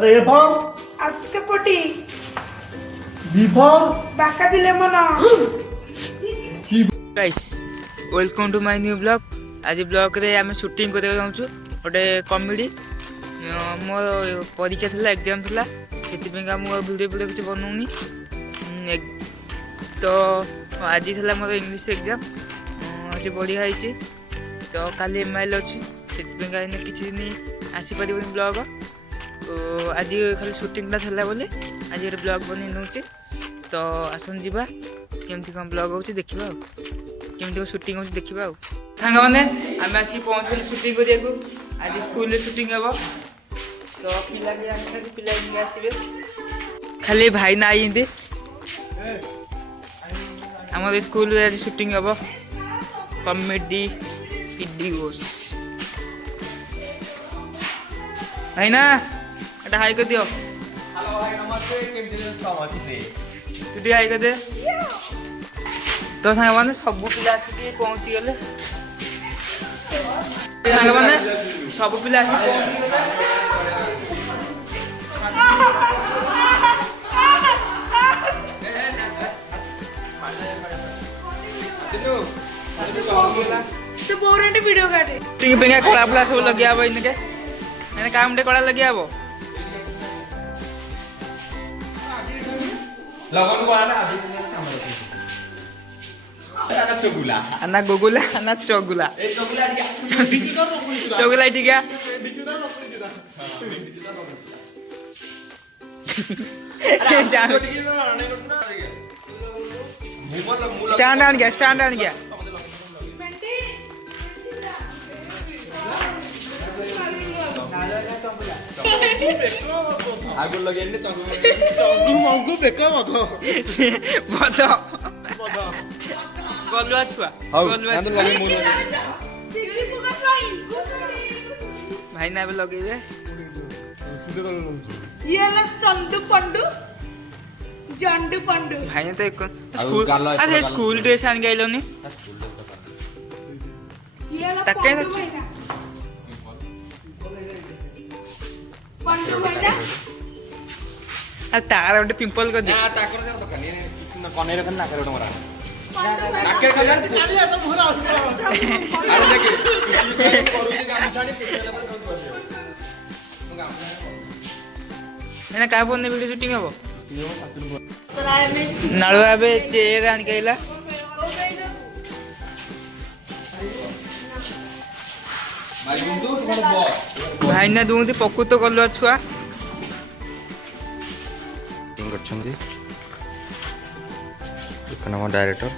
अरे A for আজকে পটি B for বাঁকা দিলে মনা सी guys welcome to my new blog आज ब्लॉग रे आम शूटिंग करते जाऊँ गोटे कमेडी मोर परीक्षा था एग्जाम था से वीडियो वीडियो किसी बनाऊनी तो आज था मोर इंग्लीश एग्जाम आज बढ़िया होती तो काली एमआईएल अच्छी से किसी दिन आसीपर ब्लॉग तो आज खाली शूटिंगटा था बोले आज गोटे ब्लॉग बन नौचे तो आसन जा केमती कौन ब्लॉग हो देखा केमती शूटिंग हो देखा सांग मैंने आम आसिक पहुँचल शूटिंग करने आज स्कूल शूटिंग हम तो पिला भी आसते पिला आसवे खाली भाई ना आई आम स्कूल आज शूटिंग हम कमेडी वीडियोस भाई ना एटा हाई कर दियो हेलो भाई नमस्ते केमती समझ से तू हाई कर दे तो सांग मैंने सब पिला आसिक पहुँची गले सांग मैंने सब पिला आसिक तो बोरेंटे वीडियो काटे टिंग पेंगा कड़ा फड़ा सब लगे आबो इनके मैंने काम डे कड़ा लगे आबो लगन को आना अभी आना चगुला आना गोगुला आना चौगुला ए चगुला दिया चौगुला ठीक है स्टैंड आन गया आगु लगेන්නේ चगु मंगु बेक मत बद गलुआ छुआ गलुआ छुआ भाई ना भी लगे दे ये ला चंदू पंडू जंडू पंडू भाई ने तो स्कूल अरे स्कूल ड्रेस आन गइलो नी ये ला तक्के पंडू भाईना पंडू भाईना आ तार गोटे पिंपल कर दे ना ताकर कर दकानी किसी न कनेर खन ना करे तमरा पंडू भाईना नाके खन अरे देखे करूची काम छाडी पिछले पर कौन बसे मैंने कहा फोन वीडियो शूटिंग हबो नालुआ बे चेयर आन गइला भाई गुंदू तुम्हारा बॉ भाई ना दुंदी पकु तो गलुआ छुआ करछंदी एक नंबर डायरेक्टर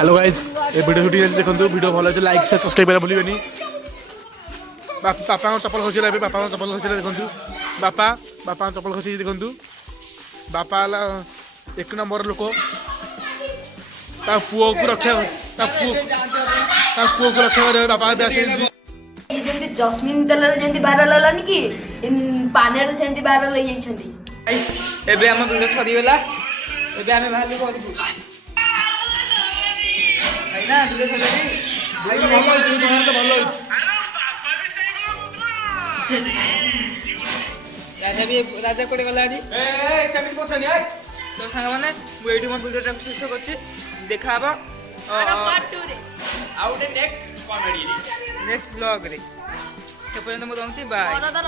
हेलो गाइस ए वीडियो शूटिंग देखंतु वीडियो भलो है लाइक से सब्सक्राइब करा भूलिबेनी बापा चप्पल खसिला ए बापा चप्पल खसिला देखंतु बापा चप्पल खसी देखंतु बापा एक नंबर लोक ता पुओ को रक्षा करे बापा आसे जेमती जस्मिन तेलर जेमती भाइराल हलानी कि पानेर सेमती भाइराल हो जाइछंती गाइस एबे हम वीडियो सरी गेला एबे हम भालु करबू भाई ना वीडियो सरी भाई भलो तू तुम्हार तो भलो राजा भी राजा कोडे गला आदि ए चमिन पछनी आइ तो सांग माने मु एडी मोर वीडियो टाक शेष करछि देखा हबो पार्ट 2 रे out next comedy next blog रे तो पर्यंत मु रहंती बाय बरदर